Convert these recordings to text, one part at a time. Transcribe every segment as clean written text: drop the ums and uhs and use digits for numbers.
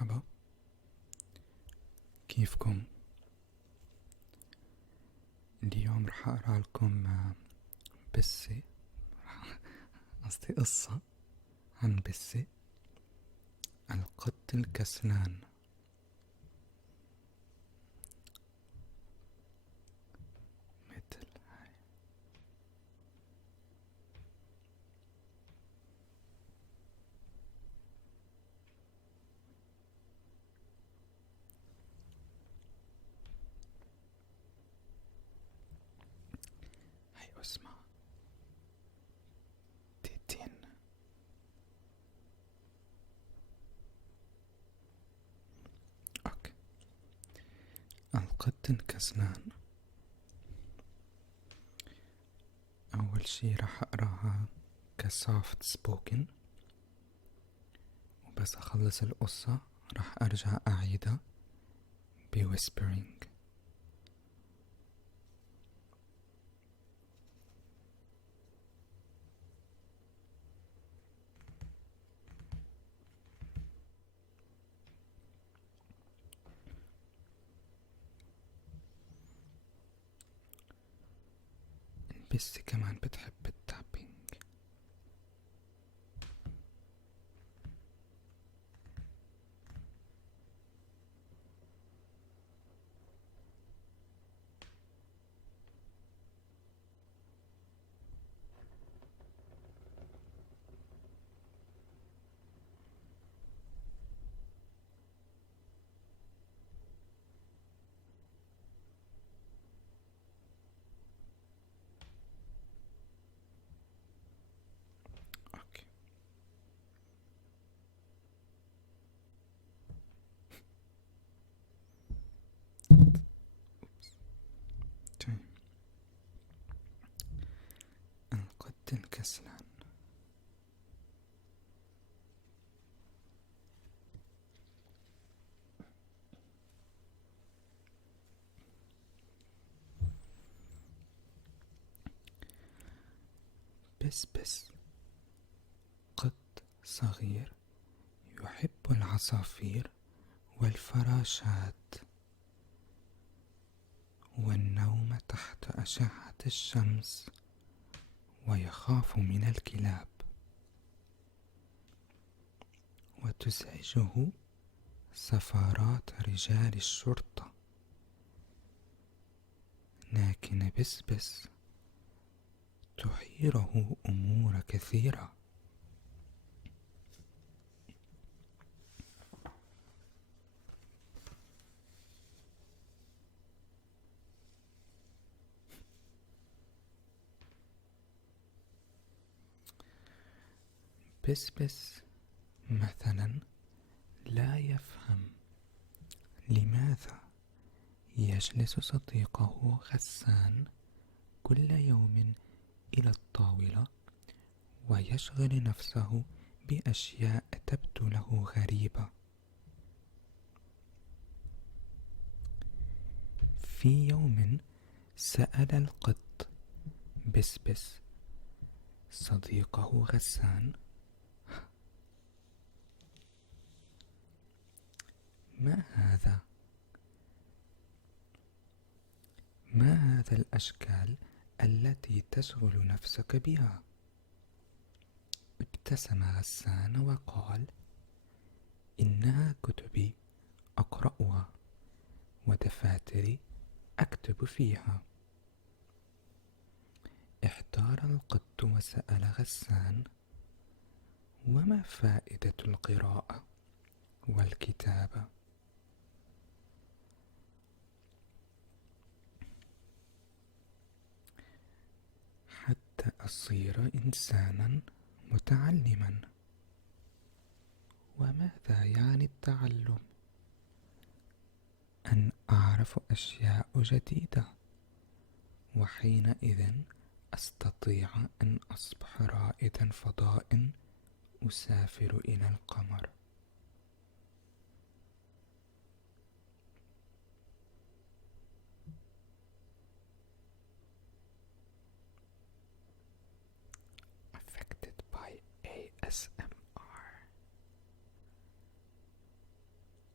مرحبا، كيفكم؟ اليوم رح أقرأ لكم بسة قصدي قصة عن بسة القط الكسلان. مثل هاي اسمع تيتين. اوكي، القط الكسلان. أول شي رح أقرأها كسوفت سبوكن، وبس أخلص القصة رح أرجع أعيدها بويسبرينج. البسة كمان بتحب التابينج. اوكي، طيب. القط الكسلان. بس قط صغير يحب العصافير والفراشات والنوم تحت أشعة الشمس، ويخاف من الكلاب، وتزعجه سفارات رجال الشرطة. لكن بس تحيره أمور كثيرة. بس مثلا لا يفهم لماذا يجلس صديقه غسان كل يوم إلى الطاولة ويشغل نفسه بأشياء تبدو له غريبة. في يوم سأل القط بس صديقه غسان: ما هذا؟ ما هذا الأشكال التي تشغل نفسك بها؟ ابتسم غسان وقال: إنها كتبي أقرأها ودفاتري أكتب فيها. احتار القط وسأل غسان: وما فائدة القراءة والكتابة؟ حتى أصير إنسانا متعلما. وماذا يعني التعلم؟ أن أعرف أشياء جديدة، وحينئذ أستطيع أن أصبح رائدا فضاء أسافر إلى القمر. Affected by ASMR.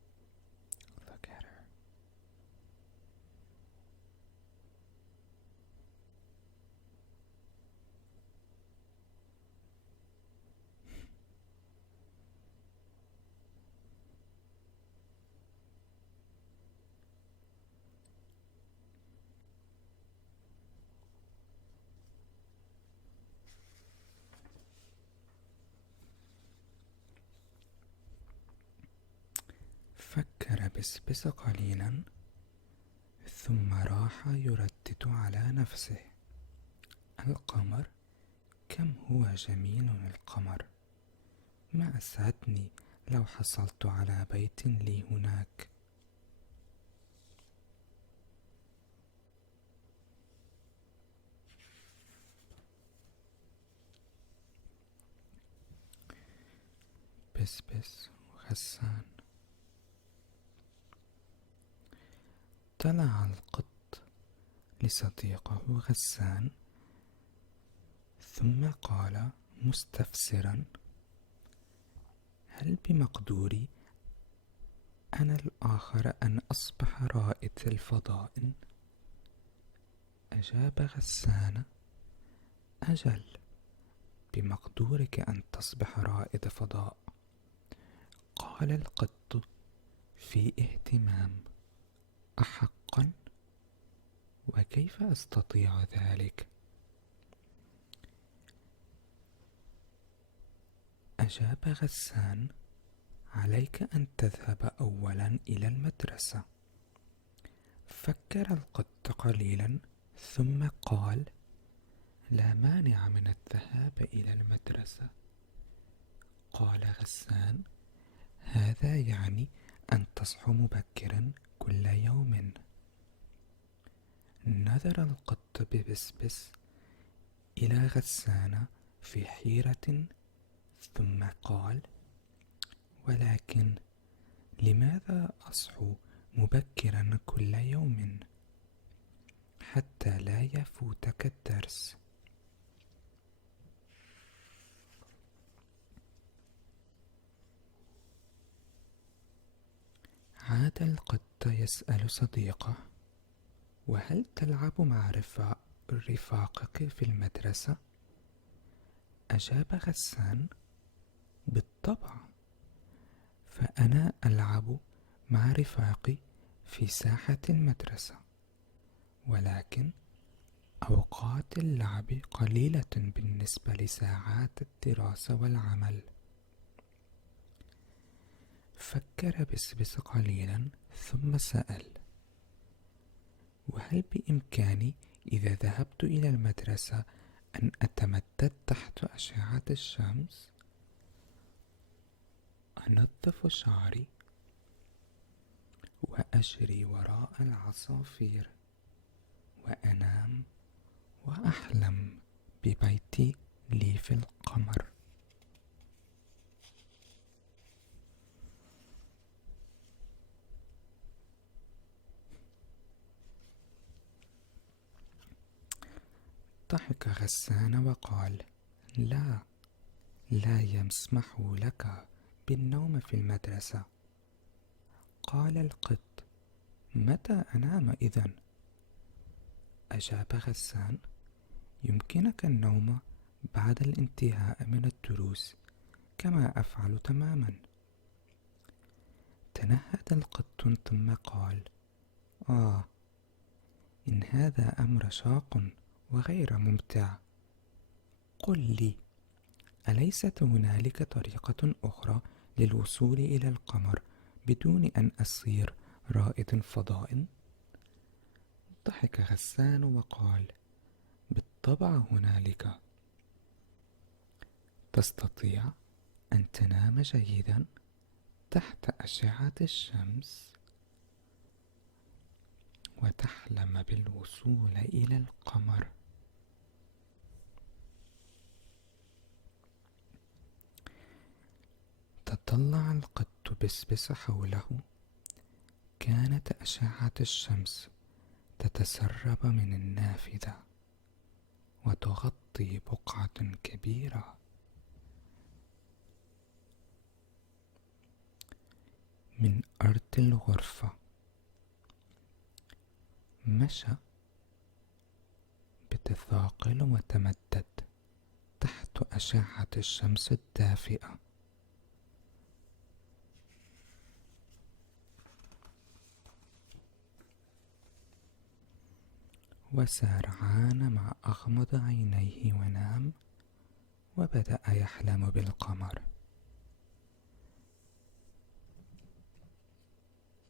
فكر بسبس قليلا ثم راح يردد على نفسه: القمر، كم هو جميل القمر! ما أسعدني لو حصلت على بيت لي هناك. بسبس وغسان. طلع القط لصديقه غسان ثم قال مستفسرا: هل بمقدوري أنا الآخر أن أصبح رائد الفضاء؟ أجاب غسان: أجل، بمقدورك أن تصبح رائد فضاء. قال القط في اهتمام: أحقا؟ وكيف أستطيع ذلك؟ أجاب غسان: عليك أن تذهب أولا إلى المدرسة. فكر القط قليلا ثم قال: لا مانع من الذهاب إلى المدرسة. قال غسان: هذا يعني أن تصحو مبكرا كل يوم. نظر القط ببسبس إلى غسان في حيرة ثم قال: ولكن لماذا أصحو مبكرا كل يوم؟ حتى لا يفوتك الدرس. عاد القط يسأل صديقه: وهل تلعب مع رفاقك في المدرسة؟ أجاب غسان: بالطبع، فأنا ألعب مع رفاقي في ساحة المدرسة، ولكن أوقات اللعب قليلة بالنسبة لساعات الدراسة والعمل. فكر بسبس قليلا ثم سأل: وهل بإمكاني إذا ذهبت إلى المدرسة أن أتمدد تحت أشعة الشمس، أنظف شعري وأجري وراء العصافير وأنام وأحلم ببيتي لي في القمر؟ ضحك غسان وقال: لا، لا يسمح لك بالنوم في المدرسة. قال القط: متى أنام إذن؟ أجاب غسان: يمكنك النوم بعد الانتهاء من الدروس كما أفعل تماما. تنهد القط ثم قال: إن هذا أمر شاق وغير ممتع. قل لي، أليست هنالك طريقة أخرى للوصول إلى القمر بدون أن أصير رائد فضاء؟ ضحك غسان وقال: بالطبع هنالك. تستطيع أن تنام جيدا تحت أشعة الشمس وتحلم بالوصول إلى القمر. تطلع القط بسبس حوله. كانت أشعة الشمس تتسرب من النافذة وتغطي بقعة كبيرة من أرض الغرفة. مشى بتثاقل وتمدد تحت أشعة الشمس الدافئة. وسرعان ما أغمض عينيه ونام وبدأ يحلم بالقمر.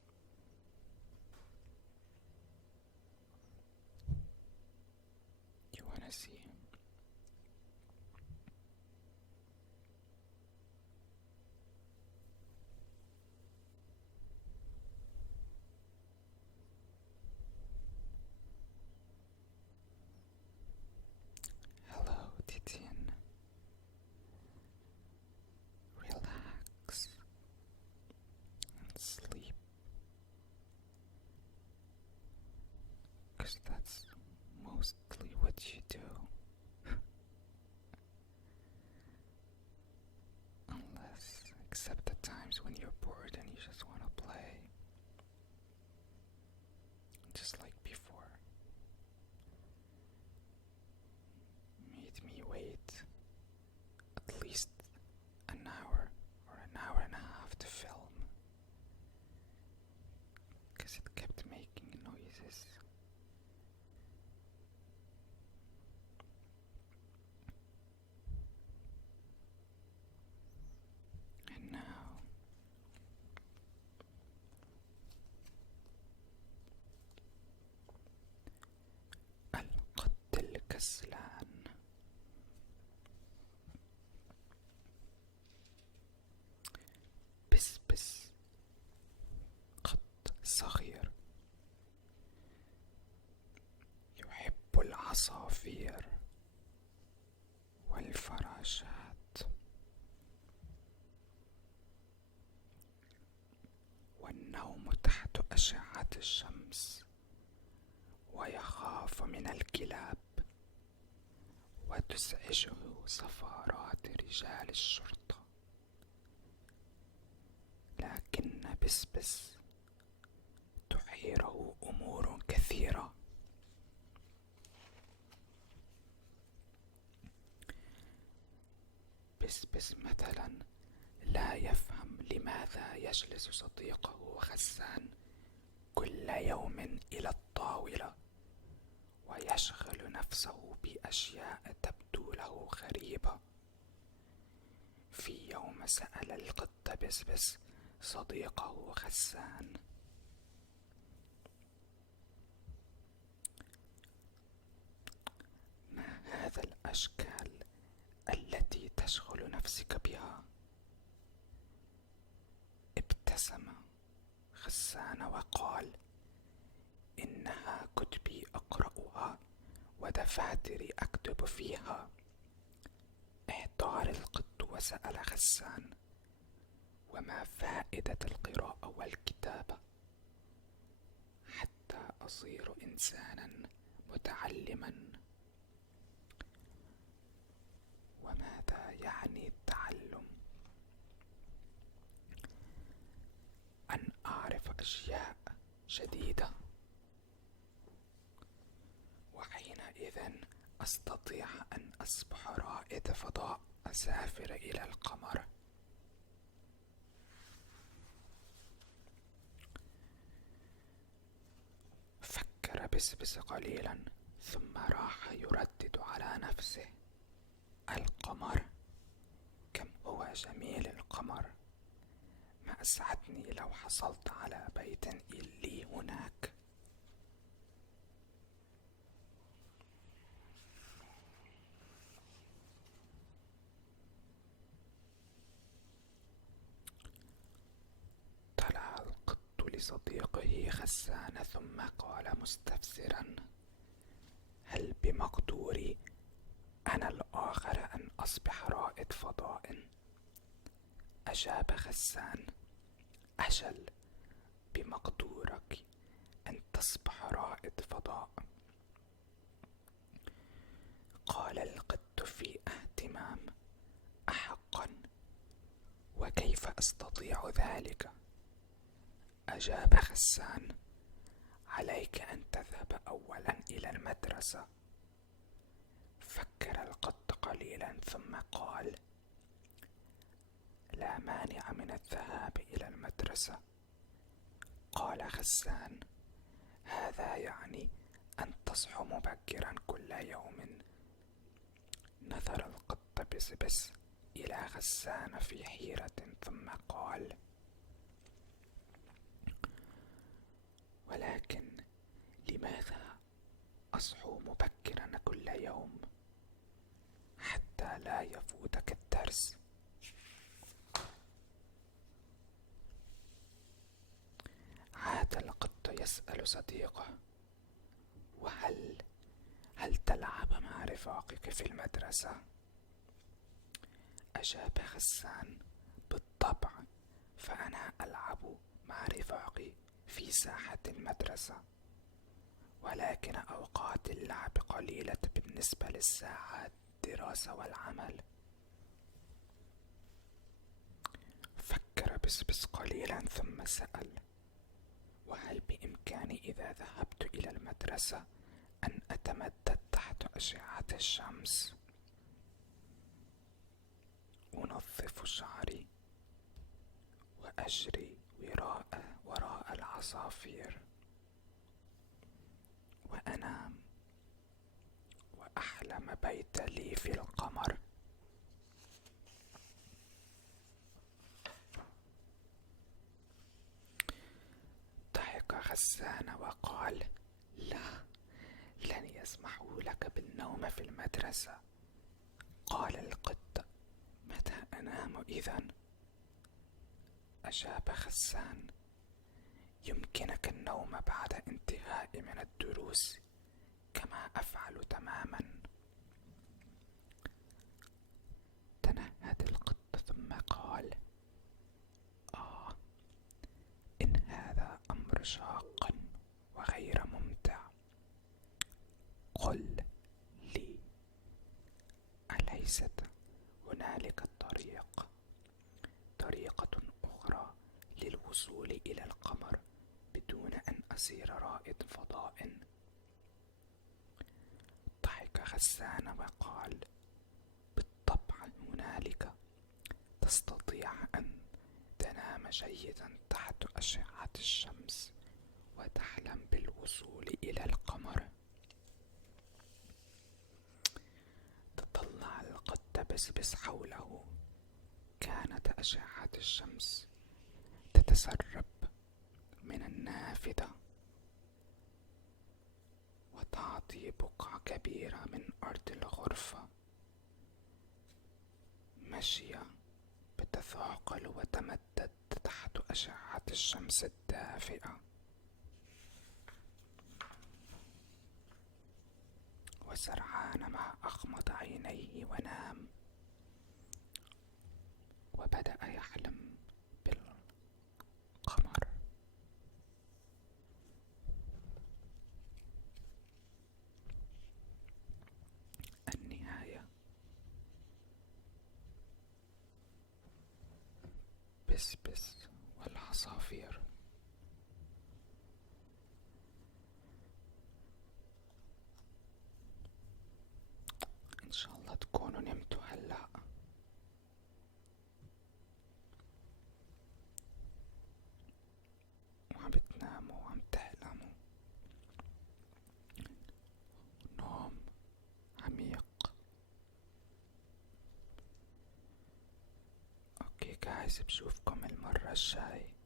course, that's mostly what you do. Except the times when you're bored and you just want to play. Just like before. Made me wait at least an hour or an hour and a half to film. Because it kept making noises. And now القط الكسلان. بسبس قط صغير يحب العصافير والفراشات والنوم تحت أشعة الشمس، ويخاف من الكلاب، وتزعجه صفارات رجال الشرطة. لكن بسبس تحيره أمور كثيرة. بسبس مثلا لا يفهم لماذا يجلس صديقه خسان كل يوم إلى الطاولة ويشغل نفسه بأشياء تبدو له غريبة. في يوم سأل القط بسبس صديقه خسان: ما هذا الأشكال التي تشغل نفسك بها؟ ابتسم خسان وقال: إنها كتبي أقرأها ودفاتري أكتب فيها. احتار القط وسأل خسان: وما فائدة القراءة والكتابة حتى أصير إنسانا متعلما؟ وماذا يعني التعلم؟ أن أعرف أشياء جديدة، وحينئذ أستطيع أن أصبح رائد فضاء أسافر إلى القمر. فكر بسبس قليلا ثم راح يردد على نفسه: القمر؟ كم هو جميل القمر! ما أسعدني لو حصلت على بيت لي هناك. طلع القط لصديقه خسان ثم قال مستفسرا: هل بمقدوري أنا الآخر أن أصبح رائد فضاء؟ أجاب خسان: أجل، بمقدورك أن تصبح رائد فضاء. قال القط في اهتمام: أحقا؟ وكيف أستطيع ذلك؟ أجاب خسان: عليك أن تذهب أولا إلى المدرسة. فكر القط قليلا ثم قال: لا مانع من الذهاب إلى المدرسة. قال خسان: هذا يعني أن تصحو مبكرا كل يوم. نظر القط بسبس إلى خسان في حيرة ثم قال: ولكن لماذا أصحو مبكرا كل يوم حتى لا يفوتك الدرس؟ عاد القط يسأل صديقه: هل تلعب مع رفاقك في المدرسة؟ أجاب خسان: بالطبع، فأنا ألعب مع رفاقي في ساحة المدرسة. ولكن أوقات اللعب قليلة بالنسبة للساعات الدراسة والعمل. فكر بسبس قليلا ثم سأل: وهل بإمكاني إذا ذهبت إلى المدرسة أن أتمدد تحت أشعة الشمس، أنظف شعري وأجري وراء العصافير وأنام وأحلم بيت لي في القمر؟ ضحك غسان وقال: لا، لن يسمحوا لك بالنوم في المدرسة. قال القط: متى أنام إذن؟ أجاب غسان: يمكنك النوم بعد انتهاء من الدروس، كما أفعل تماما. تنهد القط ثم قال: إن هذا أمر شاق وغير ممتع. قل لي، أليست هنالك طريقة أخرى للوصول إلى القمر بدون أن أصير رائد فضاء؟ ضحك غسان وقال: بالطبع هنالك. تستطيع أن تنام جيدا تحت أشعة الشمس وتحلم بالوصول إلى القمر. تطلع القط بسبس حوله. كانت أشعة الشمس تتسرب من النافذة وتعطي بقعة كبيرة من أرض الغرفة. مشي بتثاقل وتمدد تحت أشعة الشمس الدافئة، وسرعان ما أغمض عينيه ونام، وبدأ يحلم بالقمر. النهاية. بسبس والعصافير. إن شاء الله تكونوا نمتوا هلأ وعم بتناموا وعم تحلموا نوم عميق. اوكي جايز، بشوفكم المرة الجاي.